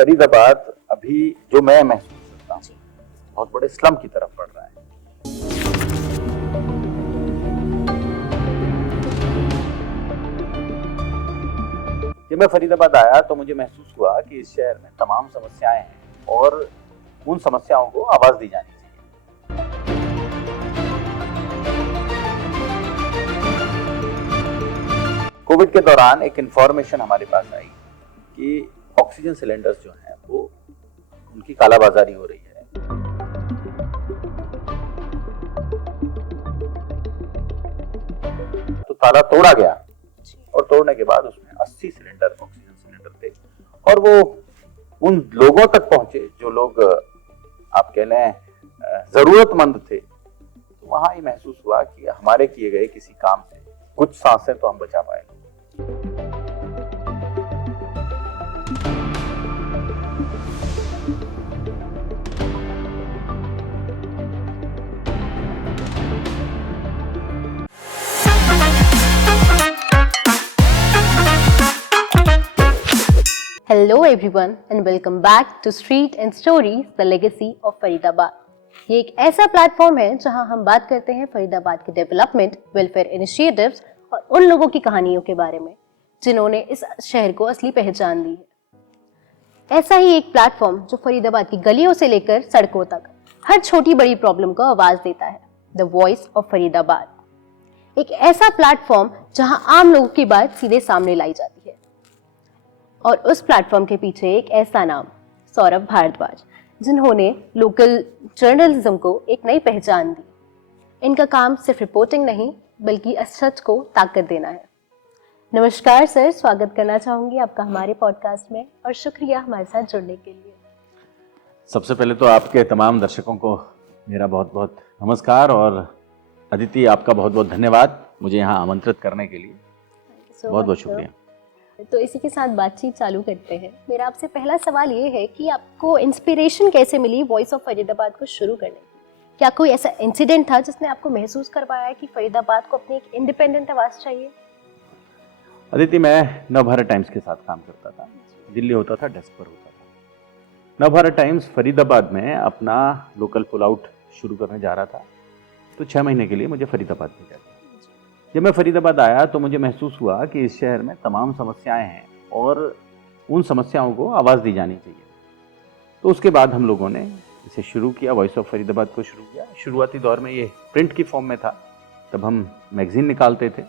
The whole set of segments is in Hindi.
फरीदाबाद अभी जो मैं महसूस करता हूँ बहुत बड़े स्लम की तरफ बढ़ रहा है। जब मैं फरीदाबाद आया तो मुझे महसूस हुआ कि इस शहर में तमाम समस्याएं हैं और उन समस्याओं को आवाज दी जानी चाहिए। कोविड के दौरान एक इंफॉर्मेशन हमारे पास आई कि ऑक्सीजन सिलेंडर्स जो हैं वो उनकी कालाबाजारी हो रही है। तो ताला तोड़ा गया और तोड़ने के बाद उसमें 80 सिलेंडर ऑक्सीजन सिलेंडर थे और वो उन लोगों तक पहुंचे जो लोग आप कह लें जरूरतमंद थे। तो वहां ही महसूस हुआ कि हमारे किए गए किसी काम से कुछ सांसें तो हम बचा पाए। Hello everyone and welcome back to Street and Stories, the Legacy of Faridabad. ये एक ऐसा प्लेटफॉर्म है जहां हम बात करते हैं फरीदाबाद के डेवलपमेंट, वेलफेयर इनिशिएटिव्स और उन लोगों की कहानियों के बारे में जिन्होंने इस शहर को असली पहचान दी है। ऐसा ही एक प्लेटफॉर्म जो फरीदाबाद की गलियों से लेकर सड़कों तक हर छोटी बड़ी प्रॉब्लम को आवाज देता है, द वॉइस ऑफ फरीदाबाद। एक ऐसा प्लेटफॉर्म जहां आम लोगों की बात सीधे सामने लाई जाती है और उस प्लेटफॉर्म के पीछे एक ऐसा नाम, सौरभ भारद्वाज, जिन्होंने लोकल जर्नलिज्म को एक नई पहचान दी। इनका काम सिर्फ रिपोर्टिंग नहीं बल्कि सच को ताकत देना है। नमस्कार सर, स्वागत करना चाहूंगी आपका हमारे पॉडकास्ट में और शुक्रिया हमारे साथ जुड़ने के लिए। सबसे पहले तो आपके तमाम दर्शकों को मेरा बहुत बहुत नमस्कार और अदिति आपका बहुत बहुत धन्यवाद मुझे यहाँ आमंत्रित करने के लिए। बहुत बहुत शुक्रिया। तो इसी के साथ बातचीत चालू करते हैं। मेरा आपसे पहला सवाल ये है कि आपको इंस्पिरेशन कैसे मिली वॉइस ऑफ फरीदाबाद को शुरू करने की? क्या कोई ऐसा इंसिडेंट था जिसने आपको महसूस करवाया कि फरीदाबाद को अपनी एक इंडिपेंडेंट आवाज चाहिए? अदिति, मैं नवभारत टाइम्स के साथ काम करता था। दिल्ली होता था, डेस्क पर होता था। नवभारत टाइम्स फरीदाबाद में अपना लोकल पुल आउट शुरू करने जा रहा था, तो 6 महीने के लिए मुझे फरीदाबाद भेजा गया। जब मैं फरीदाबाद आया तो मुझे महसूस हुआ कि इस शहर में तमाम समस्याएं हैं और उन समस्याओं को आवाज़ दी जानी चाहिए। तो उसके बाद हम लोगों ने इसे शुरू किया, वॉइस ऑफ फरीदाबाद को शुरू किया। शुरुआती दौर में ये प्रिंट की फॉर्म में था, तब हम मैगजीन निकालते थे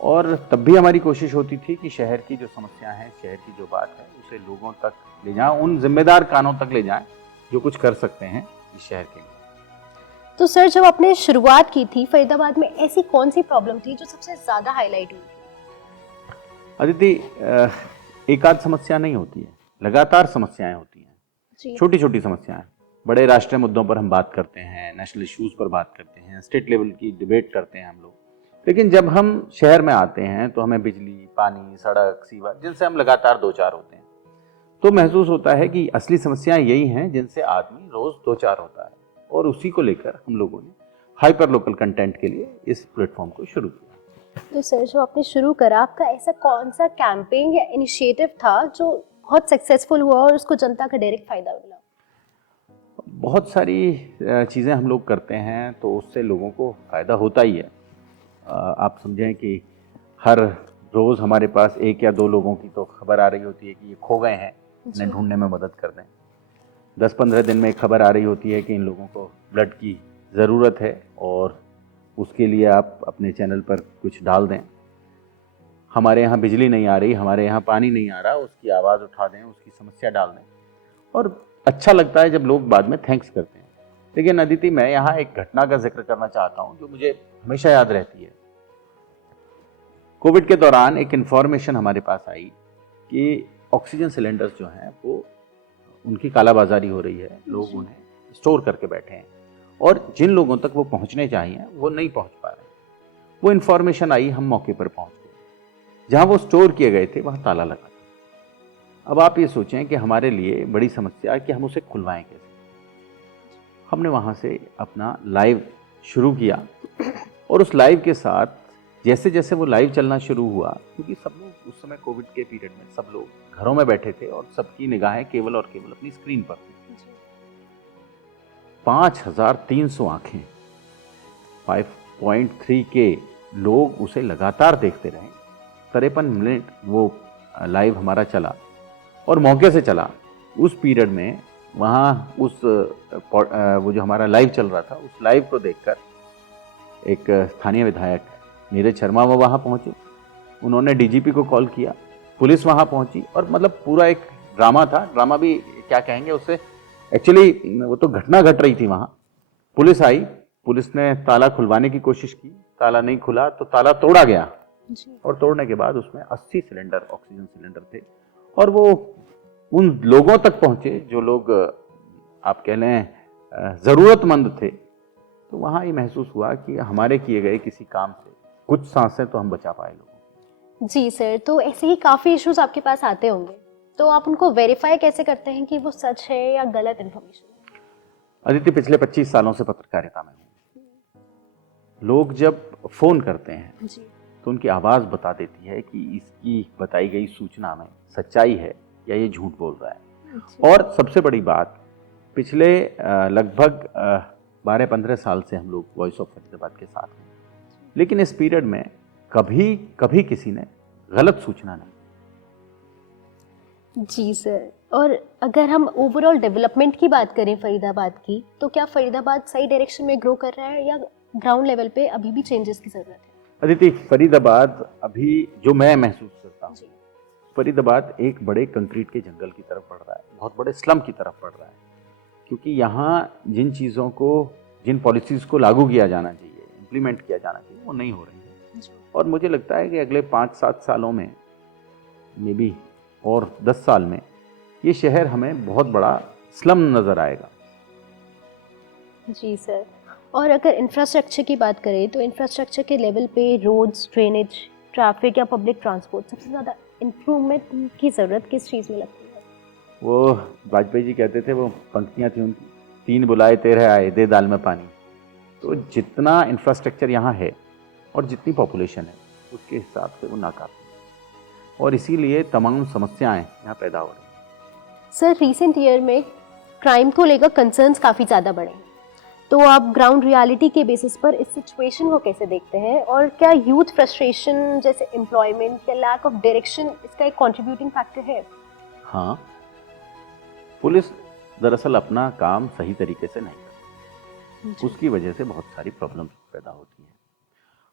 और तब भी हमारी कोशिश होती थी कि शहर की जो समस्याएं हैं, शहर की जो बात है, उसे लोगों तक ले जाएं, उन जिम्मेदार कानों तक ले जाएं जो कुछ कर सकते हैं इस शहर के लिए। तो सर, जब आपने शुरुआत की थी फरीदाबाद में, ऐसी कौन सी प्रॉब्लम थी जो सबसे ज्यादा हाईलाइट हुई? अदिति, एक आध समस्या नहीं होती है, लगातार समस्याएं होती हैं, छोटी छोटी समस्याएं। बड़े राष्ट्रीय मुद्दों पर हम बात करते हैं, नेशनल इश्यूज पर बात करते हैं, स्टेट लेवल की डिबेट करते हैं हम लोग। लेकिन जब हम शहर में आते हैं तो हमें बिजली, पानी, सड़क, सीवर, जिनसे हम लगातार दो चार होते हैं, तो महसूस होता है कि असली समस्याएं यही हैं जिनसे आदमी रोज दो चार होता है। और उसी को लेकर हम लोगों ने हाइपर लोकल कंटेंट के लिए इस प्लेटफॉर्म को शुरू किया। तो सर, जो आपने शुरू करा, आपका ऐसा कौन सा कैंपेन या इनिशिएटिव था जो बहुत सक्सेसफुल हुआ और उसको जनता का डायरेक्ट फायदा मिला? बहुत सारी चीज़ें हम लोग करते हैं तो उससे लोगों को फ़ायदा होता ही है। आप समझें कि हर रोज़ हमारे पास 1 या 2 लोगों की तो खबर आ रही होती है कि ये खो गए हैं, इन्हें ढूंढने में मदद कर दें। 10-15 दिन में एक खबर आ रही होती है कि इन लोगों को ब्लड की ज़रूरत है और उसके लिए आप अपने चैनल पर कुछ डाल दें। हमारे यहाँ बिजली नहीं आ रही, हमारे यहाँ पानी नहीं आ रहा, उसकी आवाज़ उठा दें, उसकी समस्या डाल दें। और अच्छा लगता है जब लोग बाद में थैंक्स करते हैं। लेकिन अदिति, मैं यहाँ एक घटना का जिक्र करना चाहता हूँ जो मुझे हमेशा याद रहती है। कोविड के दौरान एक इन्फॉर्मेशन हमारे पास आई कि ऑक्सीजन सिलेंडर्स जो हैं वो उनकी कालाबाजारी हो रही है, लोग उन्हें स्टोर करके बैठे हैं और जिन लोगों तक वो पहुंचने चाहिए वो नहीं पहुंच पा रहे। वो इन्फॉर्मेशन आई, हम मौके पर पहुंच गए। जहां वो स्टोर किए गए थे वहां ताला लगा था। अब आप ये सोचें कि हमारे लिए बड़ी समस्या कि हम उसे खुलवाएं कैसे। हमने वहां से अपना लाइव शुरू किया और उस लाइव के साथ जैसे जैसे वो लाइव चलना शुरू हुआ, क्योंकि सब लोग उस समय कोविड के पीरियड में सब लोग घरों में बैठे थे और सबकी निगाहें केवल और केवल अपनी स्क्रीन पर थी। 5300 आंखें, 5.3 के लोग उसे लगातार देखते रहे। 53 मिनट वो लाइव हमारा चला और मौके से चला। उस पीरियड में वहाँ वो जो हमारा लाइव चल रहा था, उस लाइव को देखकर एक स्थानीय विधायक नीरज शर्मा वो वहाँ पहुँचे। उन्होंने डीजीपी को कॉल किया, पुलिस वहाँ पहुँची और मतलब पूरा एक ड्रामा था। ड्रामा भी क्या कहेंगे उससे, एक्चुअली वो तो घटना घट रही थी वहाँ। पुलिस आई, पुलिस ने ताला खुलवाने की कोशिश की, ताला नहीं खुला तो ताला तोड़ा गया और तोड़ने के बाद उसमें 80 सिलेंडर ऑक्सीजन सिलेंडर थे और वो उन लोगों तक पहुंचे जो लोग आप कह लें जरूरतमंद थे। तो वहाँ ये महसूस हुआ कि हमारे किए गए किसी काम से कुछ सांसें तो हम बचा पाए लोगों। जी सर, तो ऐसे ही काफ़ी इश्यूज आपके पास आते होंगे, तो आप उनको वेरीफाई कैसे करते हैं कि वो सच है या गलत इन्फॉर्मेशन है? अदिति, पिछले 25 सालों से पत्रकारिता में हूँ। लोग जब फोन करते हैं जी। तो उनकी आवाज़ बता देती है कि इसकी बताई गई सूचना में सच्चाई है या ये झूठ बोल रहा है। और सबसे बड़ी बात, पिछले लगभग 12-15 साल से हम लोग वॉइस ऑफ फरीदाबाद के साथ हैं, लेकिन इस पीरियड में कभी किसी ने गलत सूचना नहीं। जी सर, और अगर हम ओवरऑल डेवलपमेंट की बात करें फरीदाबाद की, तो क्या फरीदाबाद सही डायरेक्शन में ग्रो कर रहा है या ग्राउंड लेवल पे अभी भी चेंजेस की ज़रूरत है? अदिति, फरीदाबाद अभी जो मैं महसूस करता हूँ, फरीदाबाद एक बड़े कंक्रीट के जंगल की तरफ बढ़ रहा है, बहुत बड़े स्लम की तरफ बढ़ रहा है, क्योंकि यहाँ जिन चीज़ों को, जिन पॉलिसीज़ को लागू किया जाना चाहिए, इम्प्लीमेंट किया जाना चाहिए, वो नहीं हो रही है। और मुझे लगता है कि अगले 5-7 सालों में, मे बी और 10 साल में, ये शहर हमें बहुत बड़ा स्लम नज़र आएगा। जी सर, और अगर इंफ्रास्ट्रक्चर की बात करें तो इंफ्रास्ट्रक्चर के लेवल पे रोड्स, ड्रेनेज, ट्रैफिक या पब्लिक ट्रांसपोर्ट सबसे ज़्यादा इम्प्रूवमेंट की ज़रूरत किस चीज़ में लगती है? वो वाजपेयी जी कहते थे, वो पंक्तियाँ थी उनकी, 3 बुलाए 13 आए, दे दाल में पानी। तो जितना इंफ्रास्ट्रक्चर यहाँ है और जितनी पॉपुलेशन है, उसके हिसाब से वो नाकाफी है और इसीलिए तमाम समस्याएं यहाँ पैदा हो रही हैं। सर, रिसेंट ईयर में क्राइम को लेकर कंसर्न्स काफ़ी ज़्यादा बढ़े हैं, तो आप ग्राउंड रियलिटी के बेसिस पर इस सिचुएशन को कैसे देखते हैं, और क्या यूथ फ्रस्ट्रेशन जैसे एम्प्लॉयमेंट या लैक ऑफ डायरेक्शन इसका एक कंट्रीब्यूटिंग फैक्टर है? हाँ, पुलिस दरअसल अपना काम सही तरीके से नहीं करती, उसकी वजह से बहुत सारी प्रॉब्लम्स पैदा होती हैं।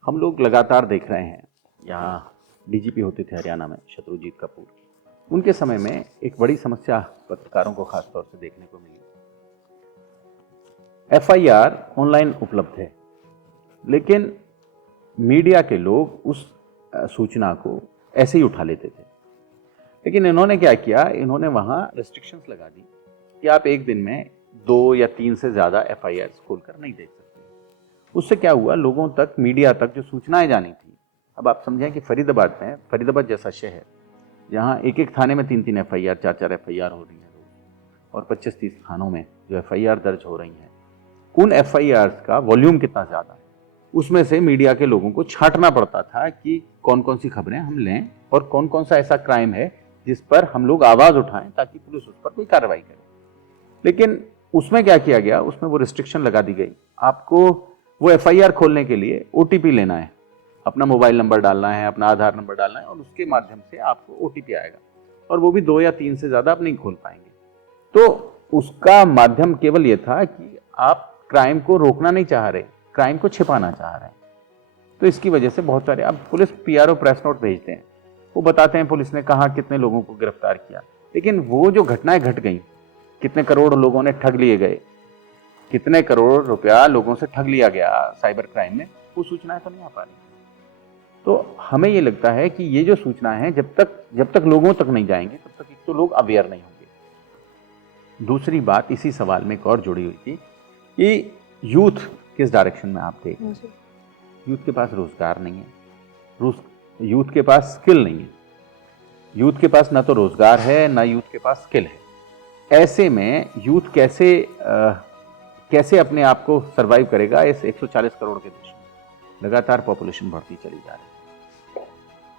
हम लोग लगातार देख रहे हैं, यहाँ डीजीपी होते थे हरियाणा में, शत्रुजीत कपूर, उनके समय में एक बड़ी समस्या पत्रकारों को खासतौर से देखने को मिली। एफआईआर ऑनलाइन उपलब्ध है, लेकिन मीडिया के लोग उस सूचना को ऐसे ही उठा लेते थे। लेकिन इन्होंने क्या किया, इन्होंने वहाँ रेस्ट्रिक्शंस लगा दी कि आप एक दिन में 2 या 3 से ज़्यादा एफआईआर खोलकर नहीं देख सकते। उससे क्या हुआ, लोगों तक, मीडिया तक जो सूचनाएं जानी थी, अब आप समझें कि फरीदाबाद में, फरीदाबाद जैसा शहर जहाँ एक एक थाने में 3-3 एफआईआर, 4-4 एफआईआर हो रही हैं और 25-30 थानों में जो एफआईआर दर्ज हो रही हैं, उन एफआईआर का वॉल्यूम कितना ज़्यादा है, उसमें से मीडिया के लोगों को छांटना पड़ता था कि कौन कौन सी खबरें हम लें और कौन कौन सा ऐसा क्राइम है जिस पर हम लोग आवाज़ उठाएं ताकि पुलिस उस पर कोई कार्रवाई करे। लेकिन उसमें क्या किया गया, उसमें वो रिस्ट्रिक्शन लगा दी गई, आपको वो एफआईआर खोलने के लिए ओटीपी लेना है, अपना मोबाइल नंबर डालना है, अपना आधार नंबर डालना है और उसके माध्यम से आपको ओटीपी आएगा, और वो भी 2 या 3 से ज़्यादा आप नहीं खोल पाएंगे। तो उसका माध्यम केवल ये था कि आप क्राइम को रोकना नहीं चाह रहे, क्राइम को छिपाना चाह रहे हैं। तो इसकी वजह से बहुत सारे, अब पुलिस पीआरओ प्रेस नोट भेजते हैं, वो बताते हैं पुलिस ने कहा कितने लोगों को गिरफ्तार किया, लेकिन वो जो घटनाएं घट गई, कितने करोड़ लोगों ने ठग लिए गए, कितने करोड़ रुपया लोगों से ठग लिया गया साइबर क्राइम में, वो सूचनाएं तो नहीं आ पा रही। तो हमें ये लगता है कि ये जो सूचनाएं हैं, जब तक लोगों तक नहीं जाएंगे, तब तक एक तो लोग अवेयर नहीं होंगे। दूसरी बात इसी सवाल में एक और जुड़ी हुई थी कि यूथ किस डायरेक्शन में आप देख, यूथ के पास रोजगार नहीं है, यूथ के पास स्किल नहीं है, यूथ के पास ना तो रोजगार है ना यूथ के पास स्किल है। ऐसे में यूथ कैसे अपने आप को सरवाइव करेगा इस 140 करोड़ के देश में? लगातार पॉपुलेशन बढ़ती चली जा रही है।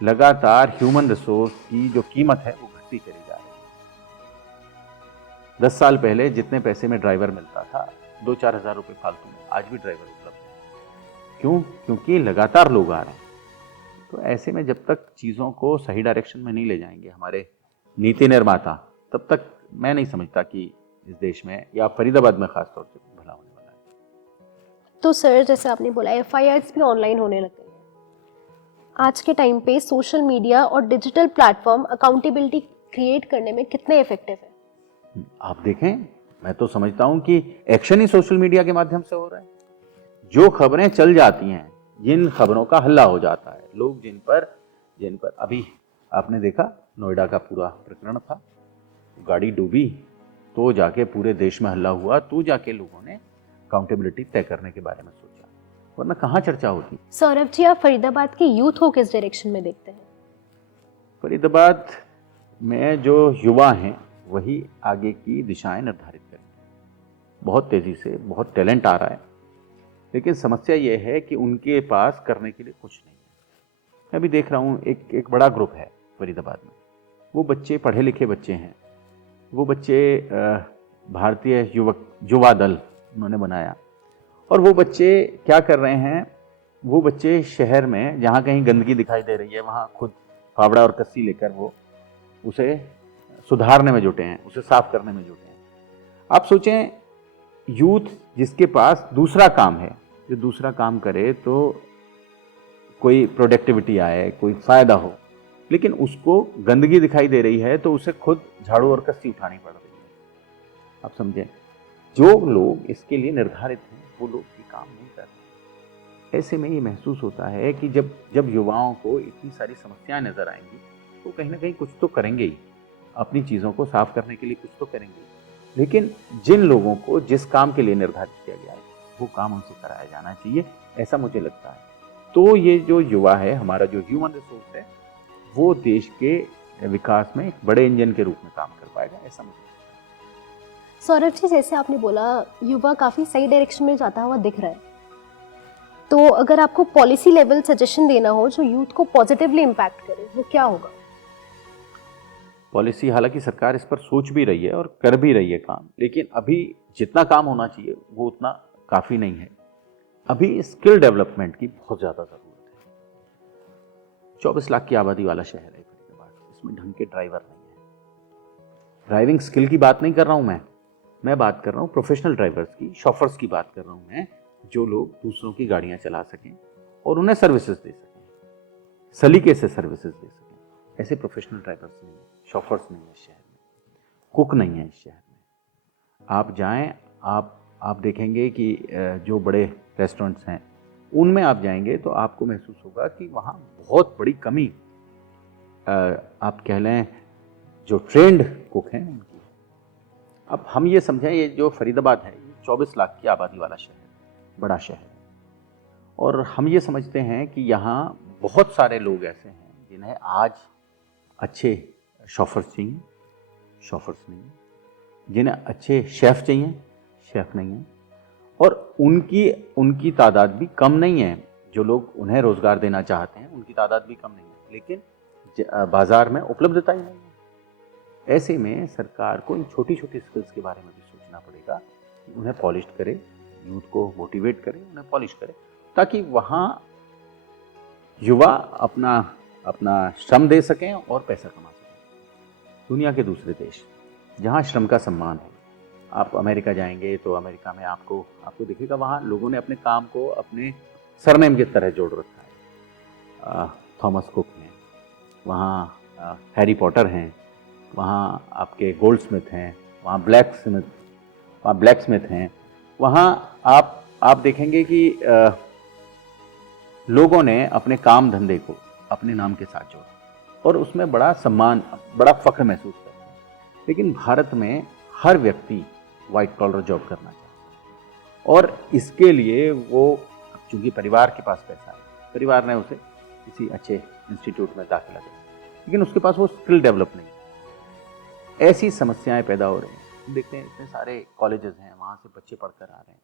लगातार ह्यूमन रिसोर्स की जो कीमत है वो घटती चली जा रही है। 10 साल पहले जितने पैसे में ड्राइवर मिलता था, 2-4 हज़ार रुपये फालतू में, आज भी ड्राइवर उपलब्ध है। क्यों? क्योंकि लगातार लोग आ रहे हैं। तो ऐसे में जब तक चीज़ों को सही डायरेक्शन में नहीं ले जाएंगे हमारे नीति निर्माता, तब तक मैं नहीं समझता कि इस देश में या फरीदाबाद में खासतौर से भला होने वाला है। तो सर, जैसे आपने बोला एफआईआर्स भी ऑनलाइन होने लग गई है। आज के टाइम पे सोशल मीडिया और डिजिटल प्लेटफॉर्म अकाउंटेबिलिटी क्रिएट करने में कितने इफेक्टिव है? आप देखें, मैं तो समझता हूं कि एक्शन ही सोशल मीडिया के माध्यम से हो रहा है। जो खबरें चल जाती हैं, जिन खबरों का हल्ला हो जाता है, लोग जिन पर अभी आपने देखा नोएडा का पूरा प्रकरण था, गाड़ी डूबी तो जाके पूरे देश में हल्ला हुआ, तो जाके लोगों ने अकाउंटेबिलिटी तय करने के बारे में सोचा, वरना कहाँ चर्चा होती। सौरभ जी, आप फरीदाबाद के यूथ को किस डायरेक्शन में देखते हैं? फरीदाबाद में जो युवा हैं वही आगे की दिशाएं निर्धारित करेंगे। बहुत तेजी से बहुत टैलेंट आ रहा है, लेकिन समस्या ये है कि उनके पास करने के लिए कुछ नहीं है। मैं अभी देख रहा हूँ एक बड़ा ग्रुप है फरीदाबाद में, वो बच्चे पढ़े लिखे बच्चे हैं, वो बच्चे भारतीय युवा दल उन्होंने बनाया, और वो बच्चे क्या कर रहे हैं, वो बच्चे शहर में जहाँ कहीं गंदगी दिखाई दे रही है वहाँ खुद फावड़ा और कस्सी लेकर वो उसे सुधारने में जुटे हैं, उसे साफ करने में जुटे हैं। आप सोचें, यूथ जिसके पास दूसरा काम है, जो दूसरा काम करे तो कोई प्रोडक्टिविटी आए, कोई फायदा हो, लेकिन उसको गंदगी दिखाई दे रही है तो उसे खुद झाड़ू और कस्सी उठानी पड़ रही है। आप समझें, जो लोग इसके लिए निर्धारित हैं वो लोग ये काम नहीं कर रहे। ऐसे में ये महसूस होता है कि जब युवाओं को इतनी सारी समस्याएं नजर आएंगी तो कहीं ना कहीं कुछ तो करेंगे ही, अपनी चीज़ों को साफ करने के लिए कुछ तो करेंगे। लेकिन जिन लोगों को जिस काम के लिए निर्धारित किया गया है वो काम उनसे कराया जाना चाहिए, ऐसा मुझे लगता है। तो ये जो युवा है, हमारा जो ह्यूमन रिसोर्स है, वो देश के विकास में एक बड़े इंजन के रूप में काम कर पाएगा, ऐसा मुझे लगता है। सौरभ जी, जैसे आपने बोला युवा काफी सही डायरेक्शन में जाता हुआ दिख रहा है, तो अगर आपको पॉलिसी लेवल सजेशन देना हो जो यूथ को पॉजिटिवली इम्पैक्ट करे, वो क्या होगा? पॉलिसी, हालांकि सरकार इस पर सोच भी रही है और कर भी रही है काम, लेकिन अभी जितना काम होना चाहिए वो उतना काफ़ी नहीं है। अभी स्किल डेवलपमेंट की बहुत ज़्यादा ज़रूरत है। 24 लाख की आबादी वाला शहर है फरीदाबाद, इसमें ढंग के ड्राइवर नहीं है। ड्राइविंग स्किल की बात नहीं कर रहा हूँ मैं बात कर रहा हूँ प्रोफेशनल ड्राइवर्स की, शॉफर्स की बात कर रहा हूँ मैं, जो लोग दूसरों की गाड़ियाँ चला सकें और उन्हें सर्विसेज दे सकें, सलीके से सर्विसेज दे सकें। ऐसे प्रोफेशनल ड्राइवर्स नहीं है, शॉफर्स नहीं है इस शहर में, कुक नहीं है इस शहर में। आप जाएं, आप देखेंगे कि जो बड़े रेस्टोरेंट्स हैं उनमें आप जाएंगे तो आपको महसूस होगा कि वहाँ बहुत बड़ी कमी, आप कह लें जो ट्रेंड कुक हैं उनकी। अब हम ये समझें, ये जो फरीदाबाद है ये 24 लाख की आबादी वाला शहर है, बड़ा शहर है, और हम ये समझते हैं कि यहाँ बहुत सारे लोग ऐसे हैं जिन्हें आज अच्छे शॉफर्स चाहिए, शॉफर्स नहीं है, जिन्हें अच्छे शेफ़ चाहिए, शेफ़ नहीं है, और उनकी तादाद भी कम नहीं है। जो लोग उन्हें रोज़गार देना चाहते हैं उनकी तादाद भी कम नहीं है, लेकिन बाज़ार में उपलब्धता ही नहीं है। ऐसे में सरकार को इन छोटी छोटी स्किल्स के बारे में भी सोचना पड़ेगा कि उन्हें पॉलिश करे, यूथ को मोटिवेट करे, उन्हें पॉलिश करे, ताकि वहाँ युवा अपना श्रम दे सकें और पैसा कमा सकें। दुनिया के दूसरे देश जहाँ श्रम का सम्मान है, आप अमेरिका जाएंगे तो अमेरिका में आपको दिखेगा वहाँ लोगों ने अपने काम को अपने सरनेम की तरह जोड़ रखा है। थॉमस कुक हैं, वहाँ हैरी पॉटर हैं, वहाँ आपके गोल्डस्मिथ हैं, वहाँ ब्लैक स्मिथ हैं, वहाँ आप देखेंगे कि लोगों ने अपने काम धंधे को अपने नाम के साथ जोड़ा और उसमें बड़ा सम्मान, बड़ा फख्र महसूस करते हैं। लेकिन भारत में हर व्यक्ति वाइट कॉलर जॉब करना चाहता है और इसके लिए वो, चूंकि परिवार के पास पैसा है, परिवार ने उसे किसी अच्छे इंस्टीट्यूट में दाखिला दिया, लेकिन उसके पास वो स्किल डेवलप नहीं है। ऐसी समस्याएं पैदा हो रही हैं। देखते हैं इतने सारे कॉलेजेस हैं, वहाँ से बच्चे पढ़कर आ रहे हैं,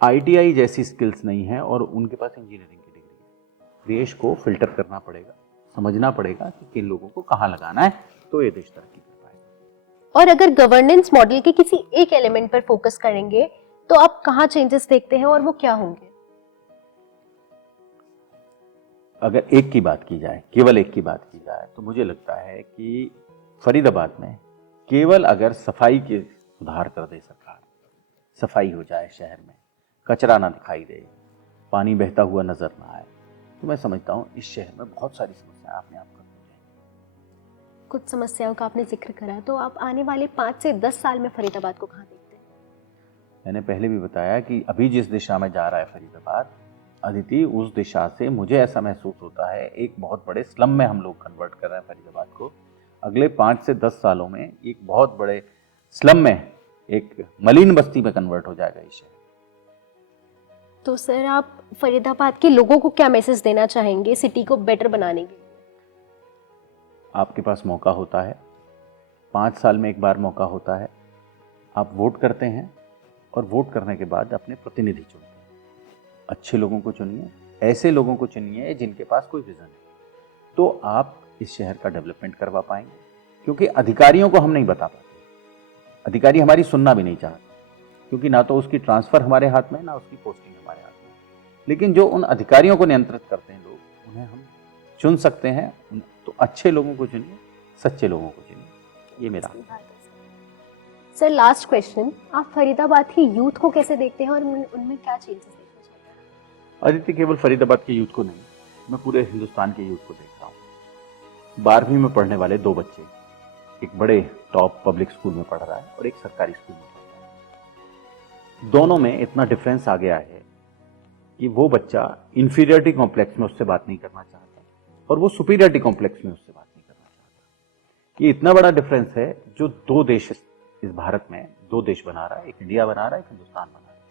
ITI जैसी स्किल्स नहीं है और उनके पास इंजीनियरिंग की डिग्री है। देश को फिल्टर करना पड़ेगा, समझना पड़ेगा कि किन लोगों को कहाँ लगाना है, तो ये देश तरक्की कर पाएगा। और अगर गवर्नेंस मॉडल के किसी एक एलिमेंट पर फोकस करेंगे तो आप कहाँ चेंजेस देखते हैं और वो क्या होंगे? अगर एक की बात की जाए, केवल एक की बात की जाए, तो मुझे लगता है कि फरीदाबाद में केवल अगर सफाई के सुधार कर दे सरकार, सफाई हो जाए शहर में, कचरा ना दिखाई दे, पानी बहता हुआ नजर ना आए, तो मैं समझता हूँ इस शहर में बहुत सारी समस्याएं अपने आप खत्म हो जाएंगी। कुछ समस्याओं का आपने जिक्र करा, तो आप आने वाले 5 से 10 साल में फरीदाबाद को कहाँ देखते हैं? मैंने पहले भी बताया कि अभी जिस दिशा में जा रहा है फरीदाबाद, अदिति, उस दिशा से मुझे ऐसा महसूस होता है एक बहुत बड़े स्लम में हम लोग कन्वर्ट कर रहे हैं फरीदाबाद को। अगले 5 से 10 सालों में एक बहुत बड़े स्लम में, एक मलिन बस्ती में कन्वर्ट हो जाएगा ये शहर। तो सर, आप फरीदाबाद के लोगों को क्या मैसेज देना चाहेंगे सिटी को बेटर बनाने के लिए? आपके पास मौका होता है, 5 साल में एक बार मौका होता है, आप वोट करते हैं और वोट करने के बाद अपने प्रतिनिधि चुनते हैं। अच्छे लोगों को चुनिए, ऐसे लोगों को चुनिए जिनके पास कोई विजन है, तो आप इस शहर का डेवलपमेंट करवा पाएंगे। क्योंकि अधिकारियों को हम नहीं बता पाते, अधिकारी हमारी सुनना भी नहीं चाहते, क्योंकि ना तो उसकी ट्रांसफर हमारे हाथ में, ना उसकी पोस्टिंग हमारे हाथ में। लेकिन जो उन अधिकारियों को नियंत्रित करते हैं लोग, उन्हें हम चुन सकते हैं। तो अच्छे लोगों को चुनिए, सच्चे लोगों को चुनिए, ये मेरा। सर, लास्ट क्वेश्चन, आप फरीदाबाद की यूथ को कैसे देखते हैं और उनमें क्या चेंजेस देखना चाहते हैं? आदित्य, केवल फरीदाबाद के यूथ को नहीं, मैं पूरे हिंदुस्तान के यूथ को देख रहा हूँ। 12वीं में पढ़ने वाले 2 बच्चे, एक बड़े टॉप पब्लिक स्कूल में पढ़ रहा है और एक सरकारी स्कूल में पढ़ रहा है। दोनों में इतना डिफरेंस आ गया है कि वो बच्चा इंफीरियरिटी कॉम्प्लेक्स में उससे बात नहीं करना चाहता और वो सुपीरियरिटी कॉम्प्लेक्स में उससे बात नहीं करना चाहता। ये इतना बड़ा डिफरेंस है जो 2 देश, इस भारत में 2 देश बना रहा है, एक इंडिया बना रहा है, एक हिंदुस्तान बना रहा है।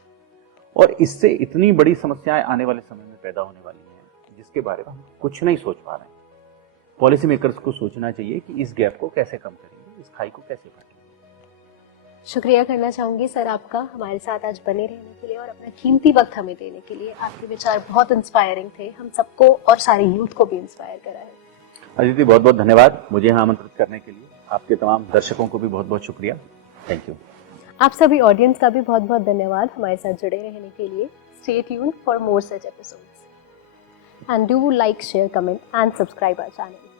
और इससे इतनी बड़ी समस्याएं आने वाले समय में पैदा होने वाली हैं जिसके बारे में हम कुछ नहीं सोच पा रहे हैं। पॉलिसी मेकर्स को सोचना चाहिए कि इस गैप को कैसे कम करेंगे, इस खाई को कैसे काटेंगे। शुक्रिया करना चाहूंगी सर आपका हमारे साथ आज बने रहने के लिए और अपना कीमती वक्त हमें देने के लिए। आपके विचार बहुत इंस्पायरिंग थे, हम सबको और सारे यूथ को भी इंस्पायर करा है। अदिति, बहुत बहुत धन्यवाद मुझे यहाँ आमंत्रित करने के लिए। आपके तमाम दर्शकों को भी बहुत बहुत शुक्रिया। Thank you. आप सभी ऑडियंस का भी बहुत बहुत धन्यवाद हमारे साथ जुड़े रहने के लिए। Stay tuned for more such episodes and do like, share, comment and subscribe our channel.